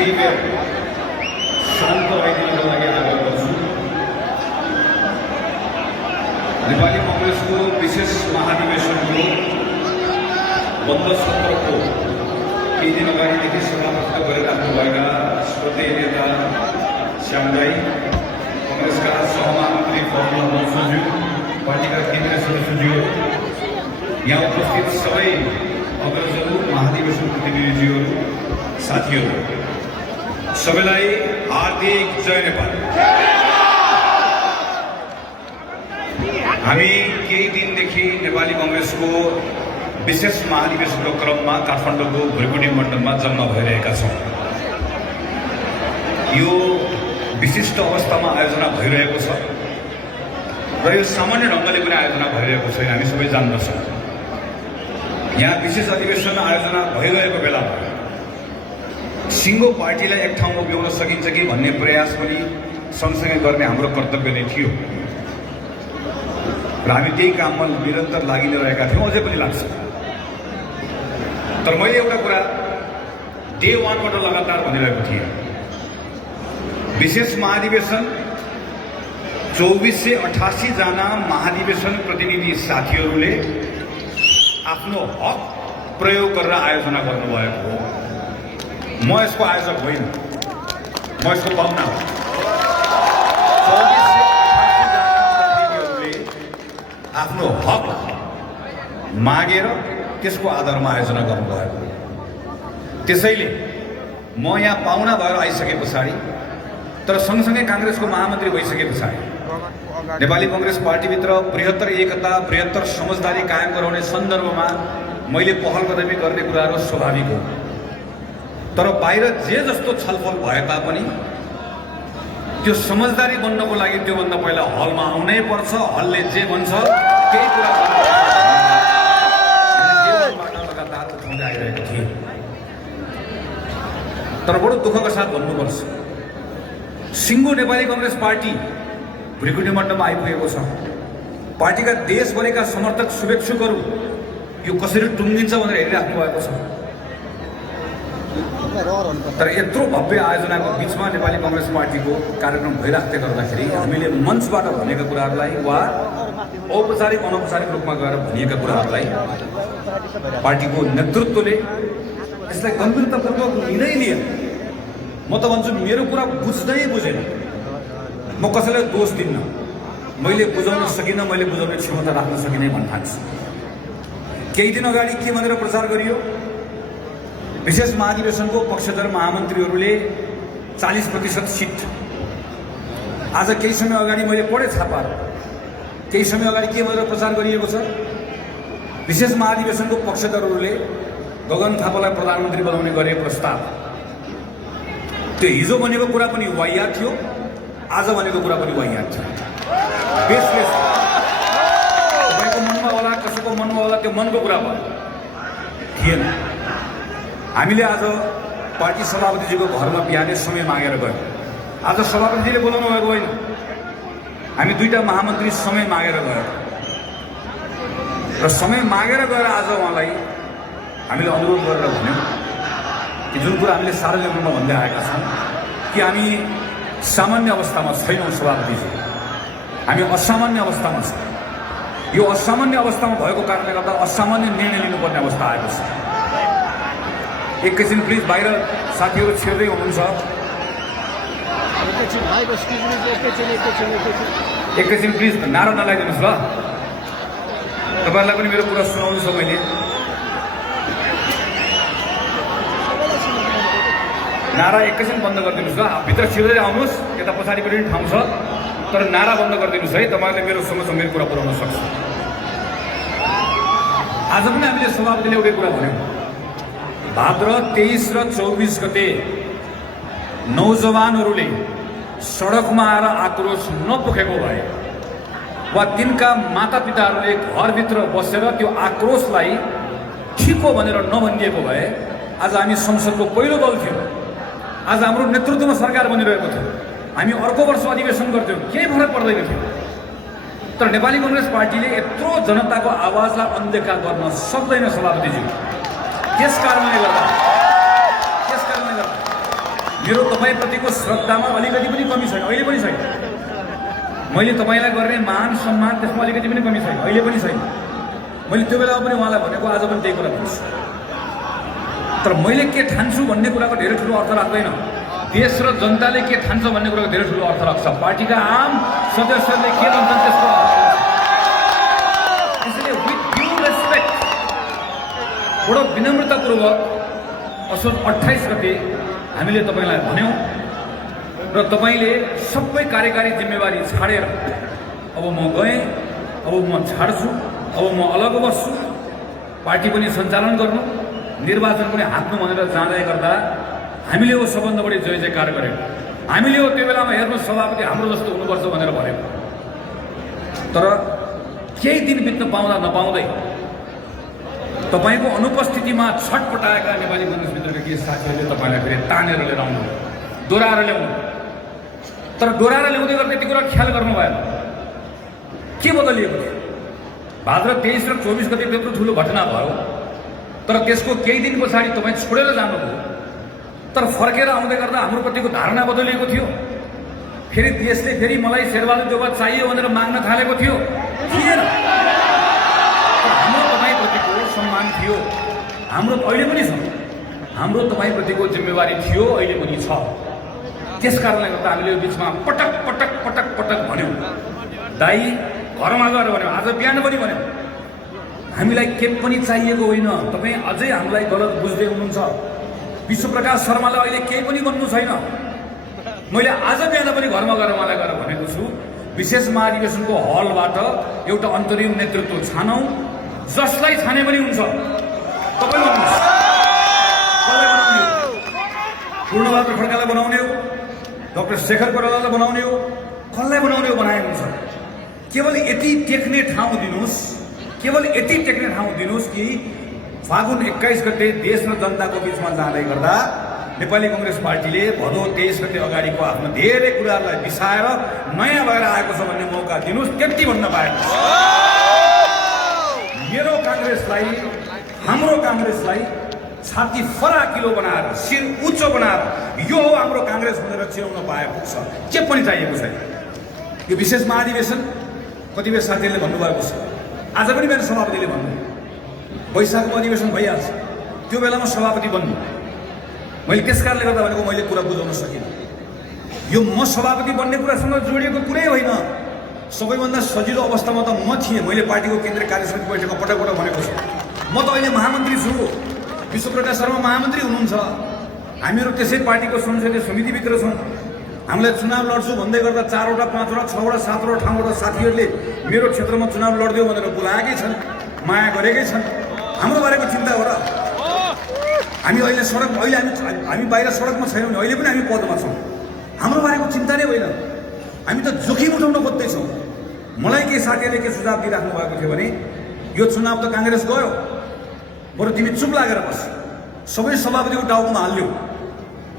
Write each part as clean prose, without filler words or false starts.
केही बेर शान्त भइदिनुको लागि आग्रह गर्छु। नेपाली कङ्ग्रेसको विशेष महाधिवेशनको बन्द सत्रको केही दिन अगाडिदेखि सभामुक्त गरिराख्नुभएका श्रोतेय नेता श्यामदाई, कङ्ग्रेसका सहमहामन्त्री फर्मुला मौसुज्यू, पार्टीका केन्द्रीय सदस्यज्यूहरू, यहाँ उपस्थित सबै अग्रजहरू, महाधिवेशन प्रतिनिधिज्यूहरू, साथीहरू, सबैलाई हार्दिक जय नेपाल। हामी केही दिनदेखि नेपाली कङ्ग्रेसको विशेष महाधिवेशनको क्रममा काठमाडौँको भुइँकुटी मण्डपमा जम्मा भइरहेका छौँ। यो विशिष्ट अवस्थामा आयोजना भइरहेको छ र यो सामान्य ढङ्गले पनि आयोजना भइरहेको छैन, हामी सबै जान्दछौँ। यहाँ विशेष अधिवेशन आयोजना भइरहेको बेलामा सिङ्गो पार्टीलाई एक ठाउँमा उभ्याउन सकिन्छ कि भन्ने प्रयास पनि सँगसँगै गर्ने हाम्रो कर्तव्य नै थियो र हामी त्यही काममा निरन्तर लागि नै रहेका थियौँ, अझै पनि लाग्छ। तर मैले एउटा कुरा डे वानबाट लगातार भनिरहेको थिएँ, विशेष महाधिवेशन 2488 जना महाधिवेशन प्रतिनिधि साथीहरूले आफ्नो हक प्रयोग गरेर आयोजना गर्नुभएको हो। म यसको आयोजक होइन, म यसको पाहुना हो। 2488 जना प्रतिनिधिहरूले आफ्नो हक मागेर त्यसको आधारमा आयोजना गर्नुभएको हो। त्यसैले म यहाँ पाहुना भएर आइसके पछाडि, तर सँगसँगै काङ्ग्रेसको महामन्त्री भइसके पछाडि नेपाली कङ्ग्रेस पार्टीभित्र बृहत्तर एकता, बृहत्तर समझदारी कायम गराउने सन्दर्भमा मैले पहल कदमी गर्ने कुराहरू स्वाभाविक हो। तर बाहिर जे जस्तो छलफल भए तापनि त्यो समझदारी बन्नको लागि त्योभन्दा पहिला हलमा आउनै पर्छ। हलले जे भन्छ त्यही कुरा लगातार उठाउँदै आइरहेको थिएँ। तर बडो दुःखका साथ भन्नुपर्छ, सिङ्गो नेपाली कङ्ग्रेस पार्टी भुइँकुटी मण्डपमा आइपुगेको छ। पार्टीका देशभरिका समर्थक शुभेच्छुकहरू यो कसरी टुङ्गिन्छ भनेर हेरिराख्नु भएको छ। तर यत्रो भव्य आयोजनाको बिचमा नेपाली कङ्ग्रेस पार्टीको कार्यक्रम भइराख्दै गर्दाखेरि हामीले मञ्चबाट भनेका कुराहरूलाई वा औपचारिक अनौपचारिक रूपमा गएर भनिएका कुराहरूलाई पार्टीको नेतृत्वले यसलाई गम्भीरतापूर्वक लिँदै लिएन। म त भन्छु मेरो कुरा बुझ्दै बुझेन। म कसैलाई दोष दिन्न, मैले बुझाउन सकिनँ, मैले बुझाउने क्षमता राख्न सकिनँ भन्न ठान्छु। केही दिन अगाडि के भनेर प्रचार गरियो, विशेष महाधिवेशनको पक्षधर महामन्त्रीहरूले 40% सिट। आज केही समय अगाडि मैले पढेँ छापा, केही समय अगाडि के भनेर प्रचार गरिएको छ, विशेष महाधिवेशनको पक्षधरहरूले गगन थापालाई प्रधानमन्त्री बनाउने गरे प्रस्ताव। त्यो हिजो भनेको कुरा पनि वाहियात थियो, आज भनेको कुरा पनि वाहियात थियो। बेसलेस तपाईँको मनमा होला, कसैको मनमा होला, त्यो मनको कुरा भयो थिएन। हामीले आज पार्टी सभापतिजीको घरमा बिहानै समय मागेर गयौँ। आज सभापतिजीले बोलाउनु भएको होइन, हामी दुईटा महामन्त्री समय मागेर गयौँ र समय मागेर गएर आज उहाँलाई हामीले अनुरोध गरेर भन्यौँ कि जुन कुरा हामीले सार्वजनिक रूपमा भन्दै आएका छौँ कि हामी सामान्य अवस्थामा छैनौँ सभापतिजी, हामी असामान्य अवस्थामा छौँ। यो असामान्य अवस्थामा भएको कारणले गर्दा असामान्य निर्णय लिनुपर्ने अवस्था आएको छ। एकैछिन प्लिज, बाहिर साथीहरू छिर्दै हुनुहुन्छ, एकैछिन प्लिज नारा नलाइदिनुहोस् ल। तपाईँहरूलाई पनि मेरो कुरा सुनाउनु छ मैले। नारा एकैछिन बन्द गरिदिनुहोस् ल। भित्र छिर्दै आउनुहोस्, यता पछाडिपट्टि पनि ठाउँ छ, तर नारा बन्द गरिदिनुहोस् है। तपाईँहरूले मेरो सँगसँग मेरो कुरा पुऱ्याउन सक्छ। आज पनि हामीले सभापतिले एउटै कुरा भन्यौँ, भाद्र 23 र 24 गते नौजवानहरूले सडकमा आएर आक्रोश नपोखेको भए वा तिनका मातापिताहरूले घरभित्र बसेर त्यो आक्रोशलाई ठिक हो भनेर नभनिदिएको भए आज हामी संसदको पहिलो दल थियौँ। आज हाम्रो नेतृत्वमा सरकार बनिरहेको थियो, हामी अर्को वर्ष अधिवेशन गर्थ्यौँ, केही फरक पर्दैन थियो। तर नेपाली कङ्ग्रेस पार्टीले यत्रो जनताको आवाजलाई अनदेखा गर्न सक्दैन सभापतिज्यू। त्यस कारणले गर्दा मेरो तपाईँप्रतिको श्रद्धामा अलिकति पनि कमी छैन, अहिले पनि छैन। मैले तपाईँलाई गर्ने मान सम्मान त्यसमा अलिकति पनि कमी छैन, अहिले पनि छैन। मैले त्यो बेलामा पनि उहाँलाई भनेको, आज पनि त्यही कुरा भन्छु। तर मैले के ठान्छु भन्ने कुराको धेरै ठुलो अर्थ राख्दैन, देश र जनताले के ठान्छ भन्ने कुराको धेरै ठुलो अर्थ राख्छ। पार्टीका आम सदस्यहरूले के भन्छन् त्यसको अर्थ राख्छ। त्यसैले विथ ड्यू रेस्पेक्ट, बडो विनम्रतापूर्वक असोज 28 गते हामीले तपाईँलाई भन्यौँ र तपाईँले सबै कार्यकारी जिम्मेवारी छाडेर अब म गएँ, अब म छाड्छु, अब म अलग बस्छु, पार्टी पनि सञ्चालन गर्नु, निर्वाचन पनि हात्नु भनेर जाँदै गर्दा हामीले हो सबभन्दा बढी जय जयकार गऱ्यौँ। हामीले हो त्यो बेलामा हेर्नु सभापति हाम्रो जस्तो हुनुपर्छ भनेर भन्यौँ। तर केही दिन बित्न पाउँदा नपाउँदै तपाईँको अनुपस्थितिमा छटपटाएका नेपाली कङ्ग्रेसभित्रका केही साथीहरूले तपाईँलाई फेरि तानेर लिएर आउनु, दोहोऱ्याएर ल्याउनु। तर दोहोऱ्याएर ल्याउँदै गर्दा यति कुरा ख्याल गर्नु भएन के बदलिएको थियो। भाद्र 23 र 24 गते त्यत्रो ठुलो घटना भयो, तर त्यसको केही दिन पछाडि तपाईँ छोडेर जानुभयो। तर फर्केर आउँदै गर्दा हाम्रो प्रतिको धारणा बदलिएको थियो। फेरि देशले फेरि मलाई शेरबहादुर देउवा चाहियो भनेर माग्न थालेको थियो, थिएन। हाम्रो तपाईँप्रतिको सम्मान थियो, हाम्रो अहिले पनि छ, हाम्रो तपाईँप्रतिको जिम्मेवारी थियो, अहिले पनि छ। त्यस कारणले गर्दा हामीले यो बिचमा पटक पटक पटक पटक भन्यौँ, दाइ घरमा गएर भन्यौँ, आज बिहान पनि भन्यौँ, हामीलाई के पनि चाहिएको होइन, तपाईँ अझै हामीलाई गलत बुझ्दै हुनुहुन्छ। विश्वप्रकाश शर्मालाई अहिले केही पनि भन्नु छैन। मैले आज बिहान पनि घरमा गएर उहाँलाई गएर भनेको छु, विशेष महाधिवेशनको हलबाट एउटा अन्तरिम नेतृत्व छानौँ, जसलाई छाने पनि हुन्छ। तपाईँ भन्नुहोस्, कसलाई बनाउने हो? पूर्णबहादुर खड्कालाई बनाउने हो, डाक्टर शेखर कोइरालालाई बनाउने हो, कसलाई बनाउने हो बनाए हुन्छ। केवल यति टेक्ने ठाउँ दिनुहोस्, केवल यति टेक्ने ठाउँ दिनुहोस् कि फागुन 21 गते देश र जनताको बिचमा जाँदै गर्दा नेपाली कङ्ग्रेस पार्टीले भदौ 23 गते अगाडिको आफ्नो धेरै कुराहरूलाई बिसाएर नयाँ भएर आएको छ भन्ने मौका दिनुहोस्। त्यति भन्न पाएको मेरो काङ्ग्रेसलाई, हाम्रो काङ्ग्रेसलाई छाती फराकिलो बनाएर, शिर उच्च बनाएर यो हो हाम्रो काङ्ग्रेस भनेर चिनाउन पाएको छ। के पनि चाहिएको छैन। यो विशेष महाधिवेशन कतिपय साथीहरूले भन्नुभएको छ, आज पनि मेरो सभापतिले भन्नु, वैशाखको अधिवेशन भइहाल्छ, त्यो बेलामा सभापति बन्नु। मैले त्यस कारणले गर्दा भनेको मैले कुरा बुझाउन सकिनँ। यो म सभापति बन्ने कुरासँग जोडिएको कुरै होइन। सबैभन्दा सजिलो अवस्थामा त म थिएँ। मैले पार्टीको केन्द्रीय कार्यसमिति बैठकमा पटक पटक भनेको छु, म त अहिले महामन्त्री छु, विश्वप्रकाश शर्मा महामन्त्री हुनुहुन्छ। हामीहरू त्यसै पार्टीको संसदीय समितिभित्र छौँ। हामीलाई चुनाव लड्छु भन्दै गर्दा 4वटा 5वटा 6वटा 7वटा ठाउँबाट साथीहरूले मेरो क्षेत्रमा चुनाव लड्दियो भनेर बोलाएकै छन्, माया गरेकै छन्। हाम्रो बारेको चिन्ता हो र? हामी अहिले हामी बाहिर सडकमा छैनौँ, अहिले पनि हामी पदमा छौँ। हाम्रो बारेको चिन्ता नै होइन, हामी त जोखिम उठाउन खोज्दैछौँ। मलाई केही साथीहरूले के सुझाव दिइराख्नु भएको थियो भने, यो चुनाव त काङ्ग्रेस गयो, बरु तिमी चुप लागेर बस, सबै सभापतिको टाउकोमा हाल्यौ,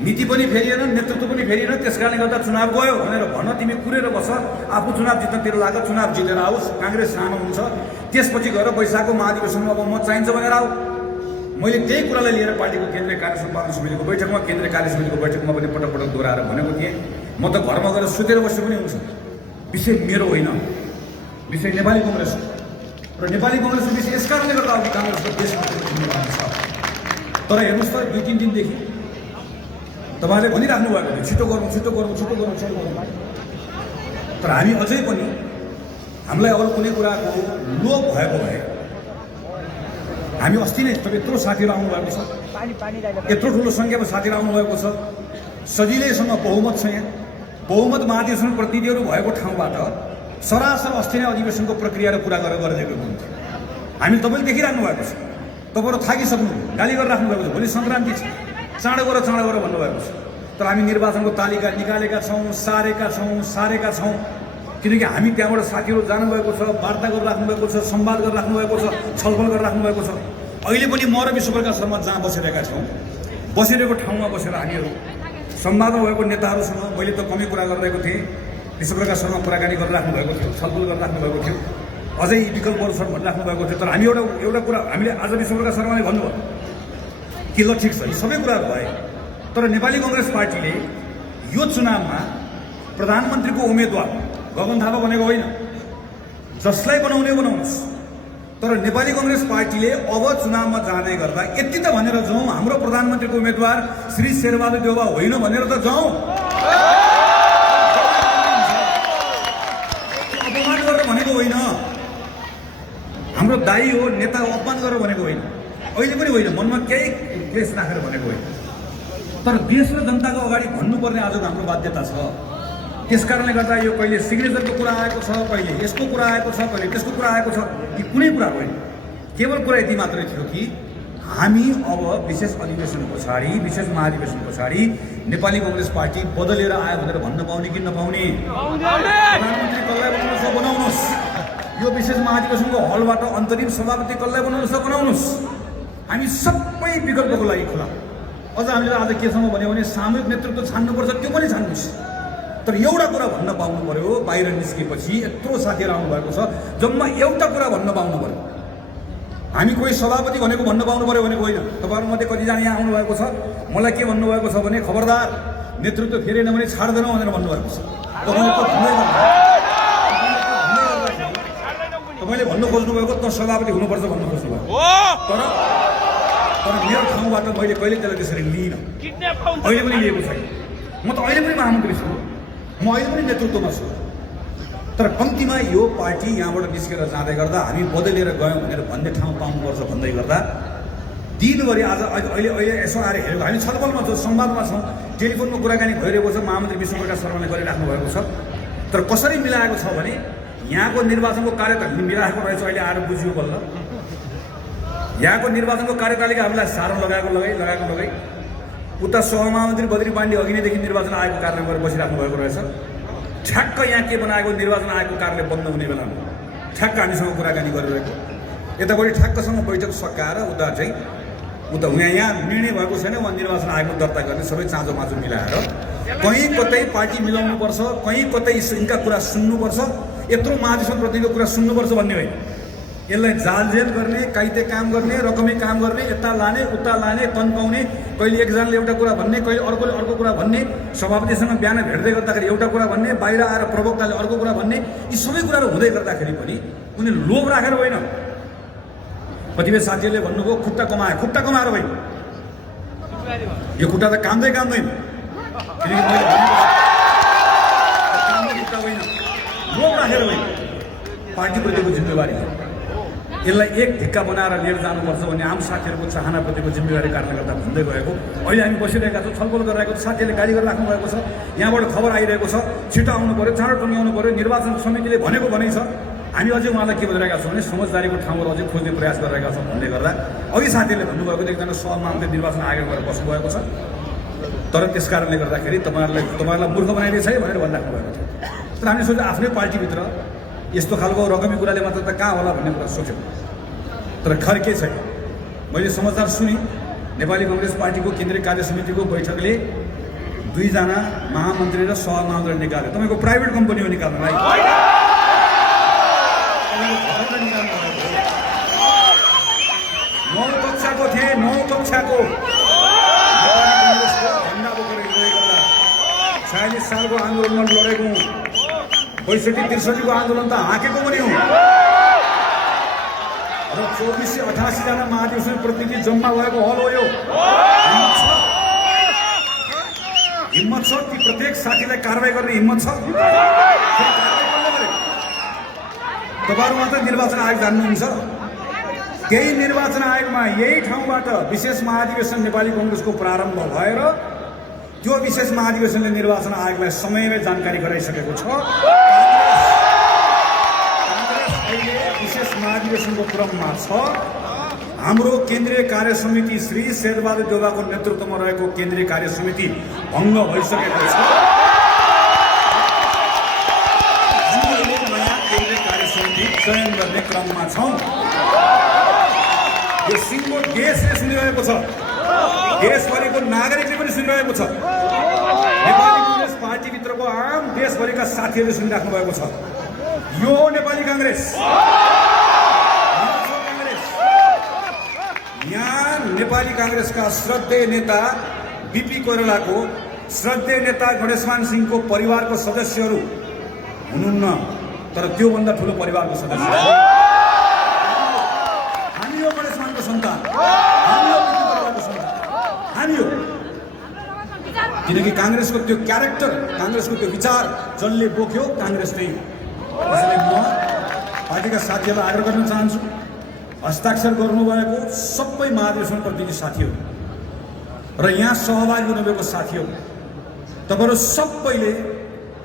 नीति पनि फेरिएन, नेतृत्व पनि फेरिएन, त्यस कारणले गर्दा चुनाव गयो भनेर भन्न तिमी कुरेर बस, आफू चुनाव जित्नतिर लाग, चुनाव जितेर आओस्, काङ्ग्रेस सानो हुन्छ, त्यसपछि गएर वैशाखको महाधिवेशनमा अब म चाहिन्छ भनेर आऊ। मैले त्यही कुरालाई लिएर पार्टीको केन्द्रीय कार्य सम्पादन समितिको बैठकमा, केन्द्रीय कार्य समितिको बैठकमा पनि पटक पटक दोहोऱ्याएर भनेको थिएँ, म त घरमा गएर सुतेर बस्यो पनि हुन्छ। विषय मेरो होइन, विषय नेपाली कङ्ग्रेस हो र नेपाली कङ्ग्रेसको विषय यस कारणले गर्दा अब काङ्ग्रेसको देशमा जिम्मेवारी छ। तर हेर्नुहोस् त, 2-3 दिनदेखि तपाईँले भनिराख्नु भएको थियो छिटो गरौँ छिटो गरौँ छिटो गरौँ छिटो गरौँ, तर हामी अझै पनि हामीलाई अरू कुनै कुराको लोभ भएको भए हामी अस्ति नै यत्रो साथीहरू आउनुभएको छ, यत्रो ठुलो सङ्ख्यामा साथीहरू आउनुभएको छ, सजिलैसँग बहुमत छ। यहाँ बहुमत महाधिवेशन प्रतिनिधिहरू भएको ठाउँबाट सरासर अस्ति नै अधिवेशनको प्रक्रिया र कुरा गरेर गरिदिएको हुन्थ्यो। हामी तपाईँले देखिराख्नु भएको छ, तपाईँहरू थाकिसक्नु, गाली गरेर राख्नु भएको छ, भोलि सङ्क्रान्ति छ, चाँडो गर भन्नुभएको छ। तर हामी निर्वाचनको तालिका निकालेका छौँ, सारेका छौँ, किनकि हामी त्यहाँबाट साथीहरू जानुभएको छ, वार्ता गरेर राख्नुभएको छ, संवाद गरेर राख्नुभएको छ, छलफल गरेर राख्नुभएको छ। अहिले पनि म र विश्वप्रकाश शर्मा जहाँ बसिरहेका छौँ, बसिरहेको ठाउँमा बसेर हामीहरू संवादमा भएको नेताहरूसँग मैले त कमै कुरा गरिरहेको थिएँ, विश्वप्रकाश शर्मा कुराकानी गरेर राख्नुभएको थियो, छलफल गरेर राख्नुभएको थियो, अझै विकल्पहरू छन् भनिराख्नु भएको थियो। तर हामी एउटा कुरा हामीले आज विश्वप्रकाश शर्माले भन्नुभयो कि ल ठिक छ, यी सबै कुराहरू भए, तर नेपाली कांग्रेस पार्टीले यो चुनावमा प्रधानमन्त्रीको उम्मेदवार गगन थापा भनेको होइन, जसलाई बनाउने बनाउनुहोस्, तर नेपाली कांग्रेस पार्टीले अब चुनावमा जाँदै गर्दा यति त भनेर जाउँ हाम्रो प्रधानमन्त्रीको उम्मेदवार श्री शेरबहादुर देउवा होइन भनेर त जाउँ। अपमान गरेर भनेको होइन, हाम्रो दाई हो, नेता अपमान गरेर भनेको होइन, अहिले पनि होइन, मनमा केही क्लेश राखेर भनेको होइन। तर देश र जनताको अगाडि भन्नुपर्ने आजको हाम्रो बाध्यता छ। त्यसकारणले गर्दा यो कहिले सिग्नेचरको कुरा आएको छ, कहिले यसको कुरा आएको छ, कहिले त्यसको कुरा आएको छ, यी कुनै कुरा होइन। केवल कुरा यति मात्रै थियो कि हामी अब विशेष अधिवेशन पछाडि, विशेष महाधिवेशन पछाडि नेपाली कांग्रेस पार्टी बदलेर आयो भनेर भन्न पाउने कि नपाउने, प्रधानमन्त्री कसलाई बनाउनुहोस् बनाउनुहोस्, यो विशेष महाधिवेशनको हलबाट अन्तरिम सभापति कसलाई बनाउनुहोस् बनाउनुहोस्, हामी सबै विकल्पको लागि खुला। अझ हामीले आज केसम्म भन्यो भने सामूहिक नेतृत्व छान्नुपर्छ, त्यो पनि छान्नुहोस्। तर एउटा कुरा भन्न पाउनु पर्यो, बाहिर निस्केपछि यत्रो साथीहरू आउनुभएको छ, जम्मा एउटा कुरा भन्न पाउनु पर्यो। हामी कोही सभापति भनेको भन्न पाउनु पर्यो भनेको होइन। तपाईँहरूमध्ये कतिजना यहाँ आउनुभएको छ, मलाई के भन्नुभएको छ भने खबरदार नेतृत्व फेरेन भने छाड्दैनौँ भनेर भन्नुभएको छ। तपाईँले भन्नु खोज्नुभएको त सभापति हुनुपर्छ भन्नु खोज्नुभयो, तर मेरो ठाउँबाट मैले कहिले त्यसलाई त्यसरी लिइनँ, अहिले पनि लिएको छैन। म त अहिले पनि महामन्त्री छु, म अहिले पनि नेतृत्वमा छु। तर कम्तीमा यो पार्टी यहाँबाट निस्केर जाँदै गर्दा हामी बदलेर गयौँ भनेर भन्ने ठाउँ पाउनुपर्छ भन्दै गर्दा दिनभरि आज अहिले यसो आएर हेरेको हामी छलफलमा छौँ, संवादमा छौँ, टेलिफोनमा कुराकानी भइरहेको छ, महामन्त्री विष्णुप्रकाश शर्माले गरिराख्नु भएको छ। तर कसरी मिलाएको छ भने यहाँको निर्वाचनको कार्यतालिका मिलाएको रहेछ, अहिले आएर बुझ्यो बल्ल। यहाँको निर्वाचनको कार्यतालिका हामीलाई साह्रो लगाएको लगाई उता सहमहामन्त्री बद्री पाण्डे अघि नैदेखि निर्वाचन आयोगको कार्यालय गएर बसिराख्नु भएको रहेछ। ठ्याक्क यहाँ के बनाएको निर्वाचन आयोगको कार्यालय बन्द हुने बेलामा ठ्याक्क हामीसँग कुराकानी गरिरहेको, यतापट्टि ठ्याक्कसँग बैठक सकाएर उता यहाँ निर्णय भएको छैन, उहाँ निर्वाचन आयोगमा दर्ता गर्ने सबै चाँजो माँचो मिलाएर कहीँ कतै पार्टी मिलाउनुपर्छ, कहीँ कतै यिनका कुरा सुन्नुपर्छ, यत्रो महाधिवेशन प्रतिनिधिको कुरा सुन्नुपर्छ भन्ने होइन। यसलाई जालझेल गर्ने, काइते काम गर्ने, रकमी काम गर्ने, यता लाने उता लाने, तन्काउने, कहिले एकजनाले एउटा कुरा भन्ने, कहिले अर्कोले अर्को कुरा भन्ने, सभापतिसँग बिहान भेट्दै गर्दाखेरि एउटा कुरा भन्ने, बाहिर आएर प्रवक्ताले अर्को कुरा भन्ने, यी सबै कुराहरू हुँदै गर्दाखेरि पनि उनी लोभ राखेर होइन। कतिपय साथीहरूले भन्नुभयो खुट्टा कमाएर होइन, यो खुट्टा त काम्दैन, खुट्टा होइन, लोभ राखेर होइन, पार्टीप्रतिको जिम्मेवारी हो। यसलाई एक ढिक्का बनाएर लिएर जानुपर्छ भन्ने आम साथीहरूको चाहनाप्रतिको जिम्मेवारी कारणले गर्दा भन्दै गएको। अहिले हामी बसिरहेका छौँ, छलफल गरिरहेको छ, साथीहरूले गाली गरेर राख्नु भएको छ, यहाँबाट खबर आइरहेको छ, छिटो आउनु पऱ्यो, चाँडो टुङ्ग्याउनु पऱ्यो, निर्वाचन समितिले भनेको भनै छ। हामी अझै उहाँलाई के भनिरहेका छौँ भने समझदारीको ठाउँहरू अझै खोज्ने प्रयास गरिरहेका छौँ भन्दै गर्दा अघि साथीहरूले भन्नुभएको एकजना सहमहामन्त्री निर्वाचन आयोग गरेर बस्नुभएको छ। तर त्यस कारणले गर्दाखेरि तपाईँहरूलाई मूर्ख बनाइदिएछ है भनेर भनिराख्नु भएको थियो। तर हामीले सोच्यौँ आफ्नै पार्टीभित्र यस्तो खालको रकमी कुराले मात्र त कहाँ होला भन्ने कुरा सोच्यौँ। तर खर के छैन, मैले समाचार सुने नेपाली कांग्रेस पार्टीको केन्द्रीय कार्य समितिको बैठकले 2 जना महामन्त्री र सहमहामन्त्री निकाल्यो। तपाईँको प्राइभेट कम्पनी हो निकाल्नलाई, 9 कक्षाको थिएँ, 9 कक्षाको झन्डा बोकेर हिँड्दै गर्दा 46 सालको आन्दोलनमा लडेको, 62-63 को आन्दोलन त हाँकेको पनि हो। र 2488 जना महाधिवेशन प्रतिनिधि जम्मा भएको हल हो यो। हिम्मत छ कि प्रत्येक साथीलाई कारबाही गर्ने हिम्मत छ? तपाईँहरू मात्र निर्वाचन आयोग जान्नुहुन्छ। त्यही निर्वाचन आयोगमा यही ठाउँबाट विशेष महाधिवेशन नेपाली कांग्रेसको प्रारम्भ भएर त्यो विशेष महाधिवेशनले निर्वाचन आयोगलाई समयमै जानकारी गराइसकेको छ। कांग्रेस अहिले विशेष महाधिवेशनको क्रममा छ। हाम्रो केन्द्रीय कार्य समिति श्री शेरबहादुर देउवाको नेतृत्वमा रहेको केन्द्रीय कार्य समिति भङ्ग भइसकेको छ। हामीले नयाँ केन्द्रीय कार्य समिति चयन गर्ने क्रममा छौँ। यो सिङ्गो देशले सुनिरहेको छ, देशभरिको नागरिकले पनि सुनिरहेको छ, नेपाली कांग्रेस पार्टीभित्रको आम देशभरिका साथीहरूले सुनिराख्नु भएको छ। यो नेपाली कांग्रेस, यहाँ नेपाली कांग्रेसका श्रद्धेय नेता बीपी कोइरालाको श्रद्धेय नेता गणेशमान सिंहको परिवारको सदस्यहरू हुनुहुन्न, तर त्योभन्दा ठुलो परिवारको सदस्य हामी हो। गणेशमानको सन्तान हामी हो, बीपी कोइरालाको सन्तान हामी हो। किनकि काङ्ग्रेसको त्यो क्यारेक्टर, काङ्ग्रेसको त्यो विचार जसले बोक्यो काङ्ग्रेस नै हो। त्यसैले म पार्टीका साथीहरूलाई आग्रह गर्न चाहन्छु, हस्ताक्षर गर्नुभएको सबै महाधिवेशन प्रतिनिधि साथीहरू र यहाँ सहभागी हुनुभएको साथीहरू, तपाईँहरू सबैले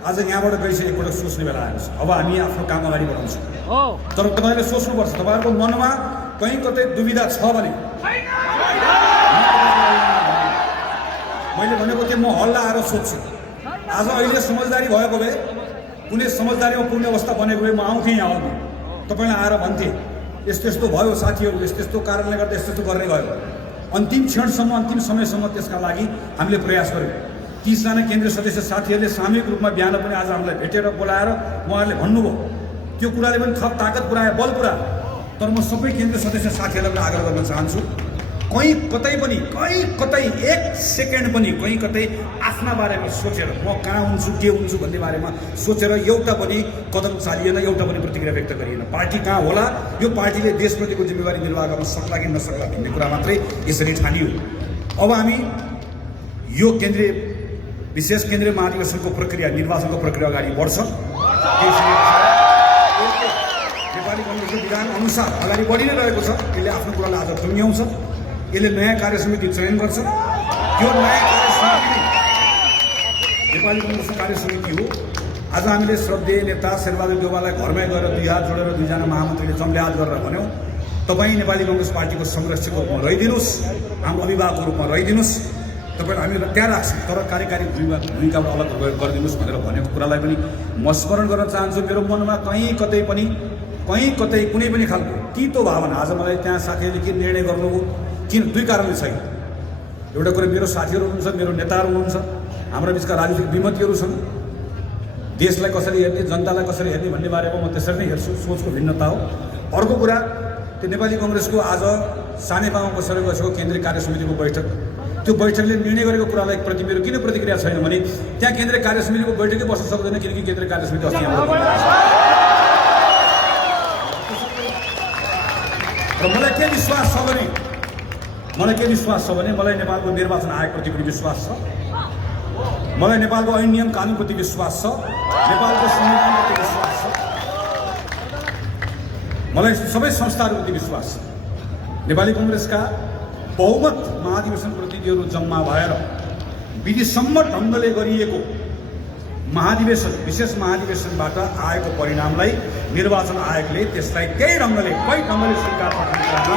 आज यहाँबाट गइसके एकपल्ट सोच्ने बेला आएको छ। अब हामी आफ्नो काम अगाडि बढाउँछौँ, तर तपाईँहरूले सोच्नुपर्छ, तपाईँहरूको मनमा कहीँ कतै दुविधा छ भने मैले भनेको थिएँ म हल्ला आएर सोध्छु। आज अहिले समझदारी भएको भए, कुनै समझदारीमा पुग्ने अवस्था बनेको भए म आउँथेँ यहाँ हलमा, तपाईँलाई आएर भन्थेँ यस्तो यस्तो भयो साथीहरू, यस्तो यस्तो कारणले गर्दा यस्तो यस्तो गर्ने गयो। अन्तिम क्षणसम्म, अन्तिम समयसम्म त्यसका लागि हामीले प्रयास गऱ्यौँ। 30 जना केन्द्रीय सदस्य साथीहरूले सामूहिक रूपमा बिहान पनि आज हामीलाई भेटेर बोलाएर उहाँहरूले भन्नुभयो, त्यो कुराले पनि थप ताकत पुऱ्यायो, बल पुऱ्यायो। तर म सबै केन्द्रीय सदस्य साथीहरूलाई पनि आग्रह गर्न चाहन्छु, कहीँ कतै पनि, कहीँ कतै एक सेकेन्ड पनि कहीँ कतै आफ्ना बारेमा सोचेर म कहाँ हुन्छु के हुन्छु भन्ने बारेमा सोचेर एउटा पनि कदम चालिएन, एउटा पनि प्रतिक्रिया व्यक्त गरिएन। पार्टी कहाँ होला, यो पार्टीले देशप्रतिको जिम्मेवारी निर्वाह गर्न सक्ला कि नसक्ला भन्ने कुरा मात्रै यसरी ठानियो। अब हामी यो विशेष केन्द्रीय महाधिवेशनको प्रक्रिया, निर्वाचनको प्रक्रिया अगाडि बढ्छ। नेपाली काङ्ग्रेसको विधान अनुसार अगाडि बढी नै रहेको छ। यसले आफ्नो कुरालाई आज टुङ्ग्याउँछ, यसले नयाँ कार्यसमिति चयन गर्छ। त्यो नयाँ कार्यसमिति नेपाली काङ्ग्रेसको कार्यसमिति हो। आज हामीले श्रद्धेय नेता शेरबहादुर देउवालाई घरमै गएर 2 हात जोडेर 2 जना महामन्त्रीले चम्ले हात गरेर भन्यौँ, तपाईँ नेपाली काङ्ग्रेस पार्टीको संरक्षकको रूपमा रहिदिनुहोस्, हाम्रो अभिभावकको रूपमा रहिदिनुहोस्, तपाईँ हामी त्यहाँ राख्छौँ, तर कार्यकारी भूमिकाबाट अलग गरिदिनुहोस् भनेर भनेको कुरालाई पनि म स्मरण गर्न चाहन्छु। मेरो मनमा कहीँ कतै कुनै पनि खालको तितो भावना, आज मलाई त्यहाँ साथीहरूले के निर्णय गर्नुभयो, किन 2 कारणले छैन। एउटा कुरा मेरो साथीहरू हुनुहुन्छ, मेरो नेताहरू हुनुहुन्छ, हाम्रो बिचका राजनीतिक विमतिहरू छन्। देशलाई कसरी हेर्ने, जनतालाई कसरी हेर्ने भन्ने बारेमा म त्यसरी नै हेर्छु, सोचको भिन्नता हो। अर्को कुरा, त्यो नेपाली काङ्ग्रेसको आज सानेपामा बसेर गएको केन्द्रीय कार्यसमितिको बैठक, त्यो बैठकले निर्णय गरेको कुरालाई प्रति मेरो किन प्रतिक्रिया छैन भने त्यहाँ केन्द्रीय कार्यसमितिको बैठकै बस्न सक्दैन, किनकि केन्द्रीय कार्यसमिति अस्ति र मलाई के विश्वास छ भने मलाई नेपालको निर्वाचन आयोगप्रति पनि विश्वास छ, मलाई नेपालको ऐन नियम कानुनप्रति विश्वास छ, नेपालको संविधानप्रति विश्वास छ, मलाई सबै संस्थाहरूप्रति विश्वास छ। नेपाली काङ्ग्रेसका बहुमत महाधिवेशन प्रतिनिधिहरू जम्मा भएर विधिसम्म ढङ्गले गरिएको महाधिवेशन, विशेष महाधिवेशनबाट आएको परिणामलाई निर्वाचन आयोगले त्यसलाई त्यही ढङ्गले स्वीकार गर्नु,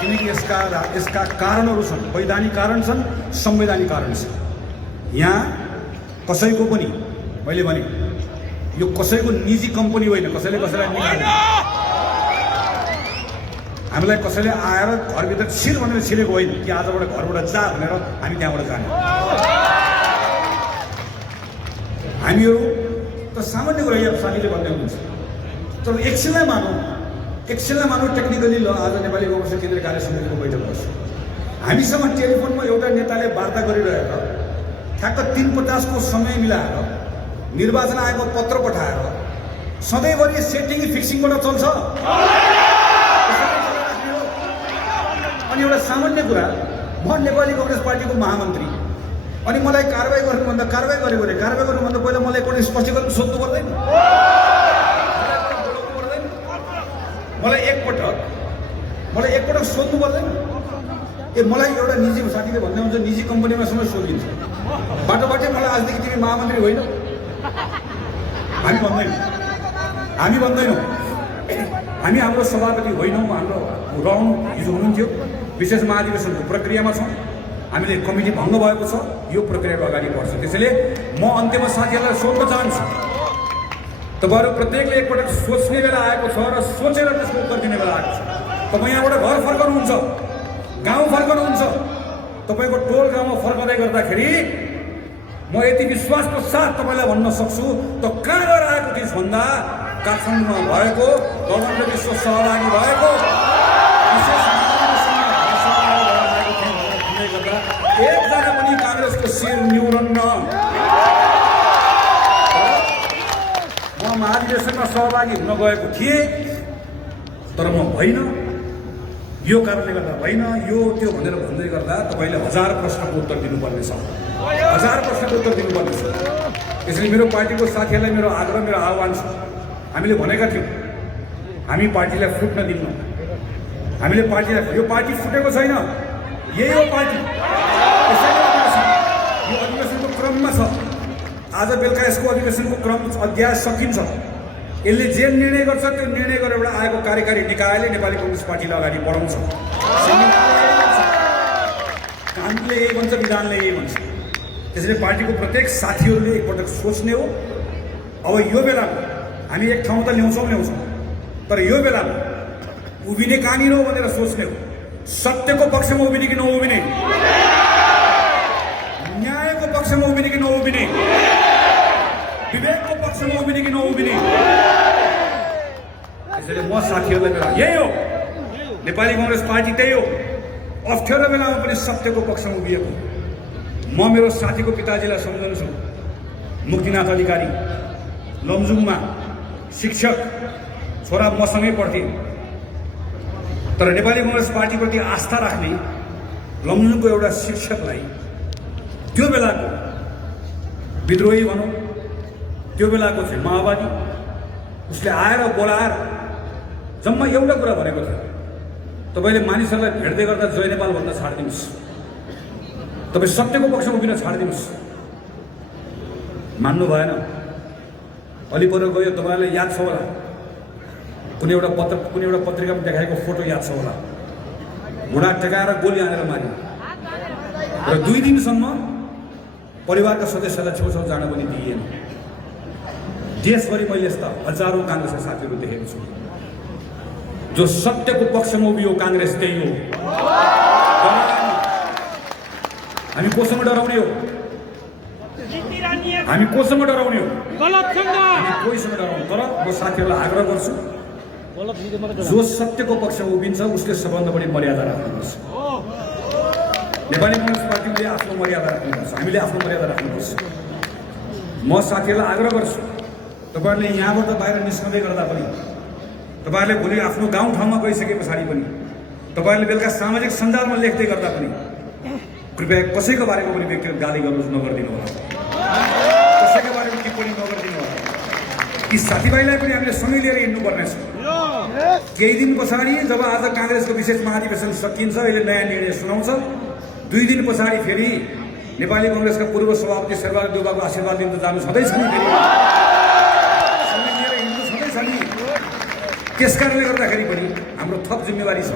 किनकि यसका कारणहरू छन्, वैधानिक कारण छन्, संवैधानिक कारण छन्। यहाँ कसैको पनि, मैले भने यो कसैको निजी कम्पनी होइन, कसैले कसैलाई निकाल्दैन। हामीलाई कसैले आएर घरभित्र छिर भनेर छिरेको होइन कि आजबाट घरबाट जा भनेर हामी त्यहाँबाट जाने। हामीहरू त सामान्य कुरा यहाँ साथीले भन्दै हुनुहुन्छ, तर एकछिनलाई मानौँ टेक्निकली ल आज नेपाली काङ्ग्रेसको केन्द्रीय कार्यसमितिको बैठक बस्छ, हामीसँग टेलिफोनमा एउटा नेताले वार्ता गरिरहेर ठ्याक्क 3:50 को समय मिलाएर निर्वाचन आयोगमा पत्र पठाएर सधैँभरि सेटिङ फिक्सिङबाट चल्छ। अनि एउटा सामान्य कुरा, म नेपाली काङ्ग्रेस पार्टीको महामन्त्री, अनि मलाई कारवाही गर्नुभन्दा कारवाही गर्नुभन्दा पहिला मलाई एकपल्ट स्पष्टीकरण सोध्नु पर्दैन, मलाई एकपटक सोध्नु पर्दैन। मलाई एउटा निजी साथीले भन्दै हुन्छ निजी कम्पनीमा समेत सोधिन्छ, बाटोबाटै मलाई आजदेखि तिमी महामन्त्री होइन, हामी भन्दैनौँ। हामी हाम्रो सभापति होइनौँ, हाम्रो रहनु हिजो हुनुहुन्थ्यो, विशेष महाधिवेशनको प्रक्रियामा छौँ, हामीले कमिटी भङ्ग भएको छ, यो प्रक्रियाको अगाडि बढ्छ। त्यसैले म अन्त्यमा साथीहरूलाई सोध्न चाहन्छु, तपाईँहरू प्रत्येकले एकपटक सोच्ने बेला आएको छ र सोचेर त्यसको उत्तर दिने बेला आएको छ। तपाईँ यहाँबाट घर फर्कनुहुन्छ, गाउँ फर्कनुहुन्छ, तपाईँको टोल गाउँमा फर्काउँदै गर्दाखेरि म यति विश्वासको साथ तपाईँलाई भन्न सक्छु, त कहाँ गएर आएको थिइस् भन्दा काठमाडौँमा भएको गगनले विश्व सहभागी भएको विशेष गर्दा सहभागी हुन गएको थिएँ, तर म होइन, यो कारणले गर्दा होइन, यो त्यो भनेर भन्दै गर्दा तपाईँले 1000 प्रश्नको उत्तर दिनुपर्ने छ, 1000 प्रश्नको उत्तर दिनुपर्ने छ। त्यसैले मेरो पार्टीको साथीहरूलाई मेरो आग्रह, मेरो आह्वान छ, हामीले भनेका थियौँ हामी पार्टीलाई फुट्न दिन्नौँ, हामीले पार्टीलाई, यो पार्टी फुटेको छैन, यही हो पार्टी। त्यसैले यो अधिवेशनको क्रममा छ, आज बेलुका यसको अधिवेशनको क्रम अध्याय सकिन्छ, यसले जे निर्णय गर्छ त्यो निर्णय गरेर आएको कार्यकारी निकायले नेपाली कांग्रेस पार्टीलाई अगाडि बढाउँछ। कानुनले यही भन्छ, विधानले यही भन्छ। त्यसैले पार्टीको प्रत्येक साथीहरूले एकपटक सोच्ने हो। अब यो बेलामा हामी एक ठाउँ त ल्याउँछौँ, तर यो बेलामा उभिने कहाँनिर हो भनेर सोच्ने हो। सत्यको पक्षमा उभिने कि नउभिने, न्यायको पक्षमा उभिने कि नउभिने, विवेकको पक्षमा उभिने कि नउभिने। त्यसैले म साथीहरूलाई बेला यही हो, नेपाली कांग्रेस पार्टी त्यही हो, अप्ठ्यारो बेलामा पनि सत्यको पक्षमा उभिएको। म मेरो साथीको पिताजीलाई सम्झन्छु, मुक्तिनाथ अधिकारी, लमजुङमा शिक्षक, छोरा मसँगै पढ्थे, तर नेपाली कांग्रेस पार्टीप्रति आस्था राख्ने लमजुङको एउटा शिक्षकलाई त्यो बेलाको विद्रोही भनौँ, त्यो बेलाको चाहिँ माओवादी, उसले आएर बोलाएर जम्मा एउटा कुरा भनेको थियो, तपाईँले मानिसहरूलाई भेट्दै गर्दा जय नेपाल भन्न छाडिदिनुहोस्, तपाईँ सत्यको पक्षमा उभिन छाडिदिनुहोस्। मान्नु भएन। अलि पर गयो, तपाईँलाई याद छ होला, कुनै एउटा पत्रिकामा देखाएको फोटो याद छ होला, घुँडा टेकाएर गोली हानेर मारियो र 2 दिनसम्म परिवारका सदस्यलाई छेउछाउ जान पनि दिइएन। देशभरि मैले यस्ता हजारौँ काङ्ग्रेसका साथीहरू देखेको छु, जो सत्यको पक्षमा उभियो, काङ्ग्रेस त्यही हो। हामी कोसँग डराउने हो? हामी कोसँग डराउने हो? हामी कोहीसँग डराउनु। तर म साथीहरूलाई आग्रह गर्छु, जो सत्यको पक्षमा उभिन्छ उसले सबभन्दा बढी मर्यादा राख्नुपर्छ। नेपाली कांग्रेस पार्टीले आफ्नो मर्यादा राख्नुपर्छ, हामीले आफ्नो मर्यादा राख्नुपर्छ। म साथीहरूलाई आग्रह गर्छु, तपाईँहरूले यहाँबाट बाहिर निस्कँदै गर्दा पनि, तपाईँहरूले भोलि आफ्नो गाउँठाउँमा गइसके पछाडि पनि, तपाईँहरूले बेलुका सामाजिक सञ्जालमा लेख्दै गर्दा पनि कृपया कसैको बारेमा पनि व्यक्तिगत गाली गलौज नगरिदिनु होला, कसैको बारेमा टिप्पणी नगरिदिनु होला। यी साथीभाइलाई पनि हामीले सँगै लिएर हिँड्नुपर्नेछ। केही दिन पछाडि जब आज काङ्ग्रेसको विशेष महाधिवेशन सकिन्छ, यसले नयाँ निर्णय सुनाउँछ, 2 दिन पछाडि फेरि नेपाली कांग्रेसका पूर्व सभापति शेरबहादुर देउवाको आशीर्वाद लिन जानु छँदैछ नि, फेरि सँगै लिएर हिँड्नु छँदैछ नि। त्यस कारणले गर्दाखेरि पनि हाम्रो थप जिम्मेवारी छ।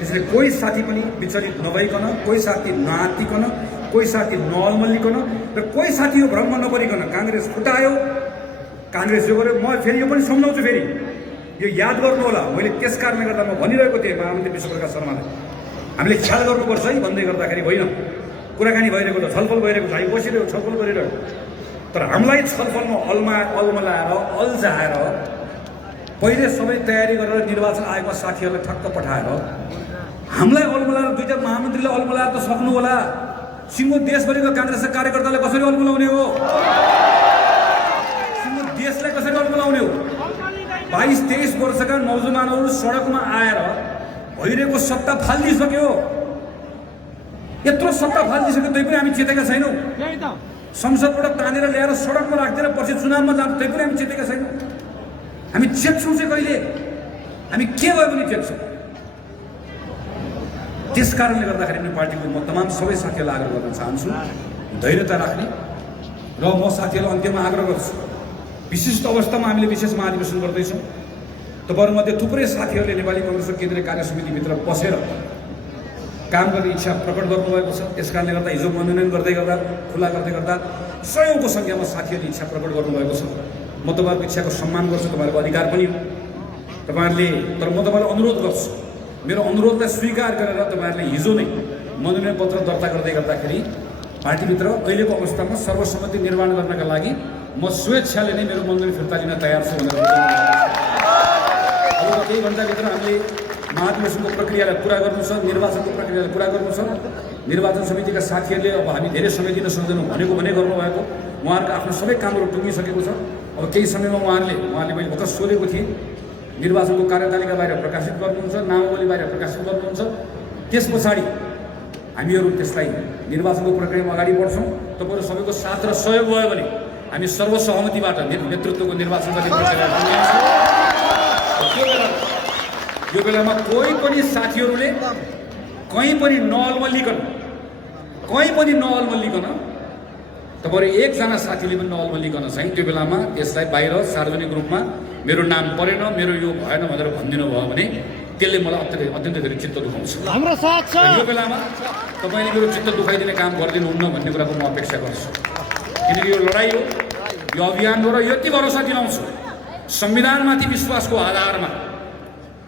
त्यसैले कोही साथी पनि विचलित नभइकन, कोही साथी नआत्तिकन, कोही साथी नअल्मल्लिकन र कोही साथी यो भ्रममा नपरिकन काङ्ग्रेस फुटायो, काङ्ग्रेस जो गर्यो। म फेरि यो पनि सम्झाउँछु, फेरि यो याद गर्नु होला। मैले त्यस कारणले गर्दा म भनिरहेको थिएँ महामन्त्री विश्वप्रकाश शर्मालाई, हामीले ख्याल गर्नुपर्छ है भन्दै गर्दाखेरि होइन, कुराकानी भइरहेको छ, छलफल भइरहेको छ, हामी बसिरहेको छलफल गरिरहेको, तर हामीलाई छलफलमा अल्मलाएर अल्झाएर पहिले सबै तयारी गरेर निर्वाचन आयोगमा साथीहरूलाई ठक्क पठाएर हामीलाई अल्मलाएर, 2टा महामन्त्रीलाई अल्मलाएर त सक्नु होला। सिङ्गो देशभरिको काङ्ग्रेसका कार्यकर्तालाई कसरी अल्मलाउने हो? सिङ्गो देशलाई कसरी अल्मलाउने हो? 22-23 वर्षका नौजवानहरू सडकमा आएर भइरहेको सत्ता फालिदिइसक्यो, यत्रो सत्ता फालिदिइसक्यो, त्यही पनि हामी चेतेका छैनौँ। संसदबाट तानेर ल्याएर सडकमा राखिदिएर पछि चुनावमा जान्छ, त्यही पनि हामी चेतेका छैनौँ। हामी चेत्छौँ चाहिँ कहिले? हामी के भयो भने चेत्छौँ। त्यस कारणले गर्दाखेरि पनि पार्टीको म तमाम सबै साथीहरूलाई आग्रह गर्न चाहन्छु, धैर्यता राख्ने। र म साथीहरूलाई अन्त्यमा आग्रह गर्छु, विशिष्ट अवस्थामा हामीले विशेष महाधिवेशन गर्दैछौँ। तपाईँहरूमध्ये थुप्रै साथीहरूले नेपाली कांग्रेसको केन्द्रीय कार्य समितिभित्र पसेर काम गर्ने इच्छा प्रकट गर्नुभएको छ। त्यस कारणले गर्दा हिजो मनोनयन गर्दै गर्दा, खुला गर्दै गर्दा सयौँको सङ्ख्यामा साथीहरूले इच्छा प्रकट गर्नुभएको छ। म तपाईँहरूको इच्छाको सम्मान गर्छु, तपाईँहरूको अधिकार पनि हो तपाईँहरूले। तर म तपाईँलाई अनुरोध गर्छु, मेरो अनुरोधलाई स्वीकार गरेर तपाईँहरूले हिजो नै मनोनयन पत्र दर्ता गर्दै गर्दाखेरि पार्टीभित्र अहिलेको अवस्थामा सर्वसम्मति निर्माण गर्नका लागि म स्वेच्छाले नै मेरो मनोनयन फिर्ता लिन तयार छु भनेर अब केही घन्टाभित्र हामीले महाधिवेशनको प्रक्रियालाई पुरा गर्नु छ, निर्वाचनको प्रक्रियालाई पुरा गर्नु छ। निर्वाचन समितिका साथीहरूले अब हामी धेरै समय दिन सक्दैनौँ भनेको भने गर्नुभएको, उहाँहरूको आफ्नो सबै कामहरू टुङ्गिसकेको छ। अब केही समयमा उहाँले मैले भर्खर सोधेको थिएँ, निर्वाचनको कार्यतालिका बाहिर प्रकाशित गर्नुहुन्छ, नामावली बाहिर प्रकाशित गर्नुहुन्छ, त्यस पछाडि हामीहरू त्यसलाई निर्वाचनको प्रक्रियामा अगाडि बढ्छौँ। तपाईँहरू सबैको साथ र सहयोग भयो भने हामी सर्वसहमतिबाट नेतृत्वको निर्वाचन गर्ने प्रक्रिया यो बेलामा कोही पनि साथीहरूले कहीँ पनि नअल्मलिकन तपाईँहरू एकजना साथीले पनि नअल्मलिकन चाहिँ त्यो बेलामा यसलाई बाहिर सार्वजनिक रूपमा मेरो नाम परेन, मेरो यो भएन भनेर भनिदिनु भयो भने त्यसले मलाई अत्यन्तै धेरै चित्त दुखाउँछ। हाम्रो साथ छ। यो बेलामा तपाईँले मेरो चित्त दुखाइदिने काम गरिदिनुहुन्न भन्ने कुराको म अपेक्षा गर्छु, किनकि यो लडाइँ हो, यो अभियान हो र यति भरोसा दिलाउँछु संविधानमाथि विश्वासको आधारमा,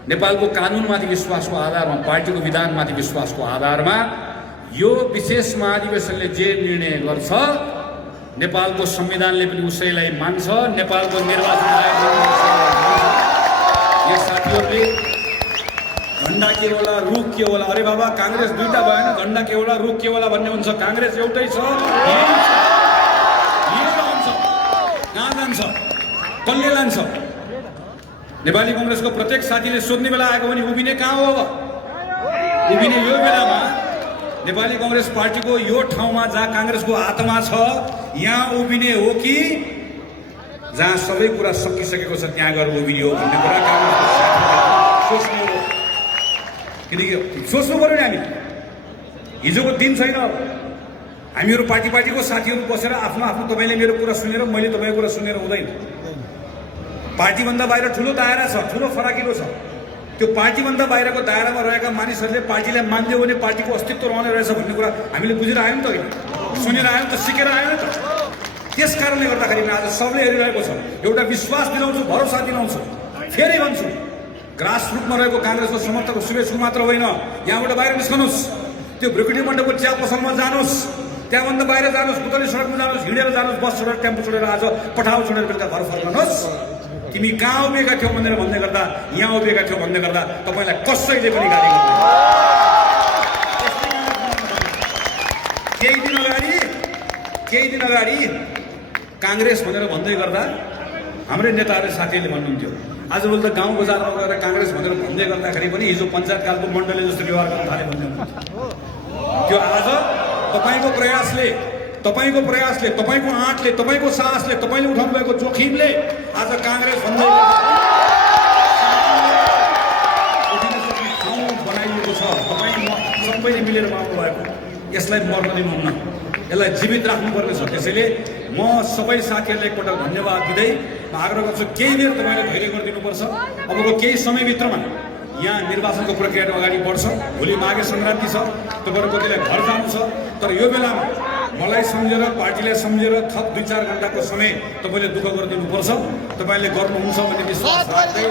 नेपालको कानुनमाथि विश्वासको आधारमा, पार्टीको विधानमाथि विश्वासको आधारमा यो विशेष महाधिवेशनले जे निर्णय गर्छ नेपालको संविधानले पनि उसैलाई मान्छ, नेपालको निर्वाचन आयोग साथीहरूले झन्डा के होला रुख के होला, अरे बाबा कांग्रेस दुईटा भएन, झन्डा के होला रुख के होला भन्ने हुन्छ। कांग्रेस एउटै छ, कहाँ जान्छ, कसले लान्छ? नेपाली कांग्रेसको प्रत्येक साथीले सोध्ने बेला आएको भने उभिने कहाँ हो? उभिने यो बेलामा नेपाली कांग्रेस पार्टीको यो ठाउँमा जहाँ कांग्रेसको आत्मा छ यहाँ उभिने हो कि जहाँ सबै कुरा सकिसकेको छ त्यहाँ गएर उभिने हो भन्ने कुरा सोच्नु हो। किनकि सोच्नु पर्यो नि, हामी हिजोको दिन छैन। हामीहरू पार्टीको साथीहरू बसेर आफ्नो तपाईँले मेरो कुरा सुनेर मैले तपाईँको कुरा सुनेर हुँदैन। पार्टीभन्दा बाहिर ठुलो दायरा छ, ठुलो फराकिलो छ। त्यो पार्टीभन्दा बाहिरको दायरामा रहेका मानिसहरूले पार्टीलाई मान्दियो भने पार्टीको अस्तित्व रहने रहेछ भन्ने कुरा हामीले बुझेर आयौँ नि त, होइन सुनेर आयौँ त, सिकेर आयौँ नि त। त्यस कारणले गर्दाखेरि आज सबले हेरिरहेको छ। एउटा विश्वास दिलाउँछु, भरोसा दिलाउँछु, फेरि भन्छु, ग्रास रुटमा रहेको कांग्रेसको समर्थक सुरेशको मात्र होइन, यहाँबाट बाहिर निस्कनुहोस्, त्यो ब्रिगेडी मण्डपको चिया पसलमा जानुहोस्, त्यहाँभन्दा बाहिर जानुहोस्, पुतली सडकमा जानुहोस्, हिँडेर जानुहोस्, बस छोडेर टेम्पो छोडेर आज पठाउ छोडेर बेलुका घर फर्कनुहोस्। तिमी कहाँ उभिएका थियौ भनेर भन्दै गर्दा, यहाँ उभिएका थियौ भन्दै गर्दा तपाईँलाई कसैले पनि गाली गर्दैन। केही दिन अगाडि कांग्रेस भनेर भन्दै गर्दा हाम्रै नेताहरूले साथीहरूले भन्नुहुन्थ्यो, आजभोलि त गाउँ बजारमा गएर कांग्रेस भनेर भन्दै गर्दाखेरि पनि हिजो पञ्चायतकालको मण्डलले जस्तो व्यवहार गर्न थाले भन्दै हुनुहुन्थ्यो। त्यो आज तपाईँको प्रयासले, तपाईँको आँटले, तपाईँको साहसले, तपाईँले उठाउनु भएको जोखिमले आज कांग्रेस भन्दै ठाउँ बनाइएको छ। तपाईँ सबैले मिलेर माग्नु भएको, यसलाई मर्न दिनुहुन्न, यसलाई जीवित राख्नुपर्ने छ। त्यसैले म सबै साथीहरूलाई एकपल्ट धन्यवाद दिँदै म आग्रह गर्छु, केही बेर तपाईँले धैर्य गरिदिनुपर्छ। अबको केही समयभित्रमा यहाँ निर्वाचनको प्रक्रिया अगाडि बढ्छ। भोलि माघे सङ्क्रान्ति छ, तपाईँहरू कतिलाई घर जानु छ, तर यो बेलामा मलाई सम्झेर, पार्टीलाई सम्झेर थप 2-4 घण्टाको समय तपाईँले दुःख गरिदिनुपर्छ। तपाईँले गर्नुहुन्छ भन्ने विश्वास राख्दै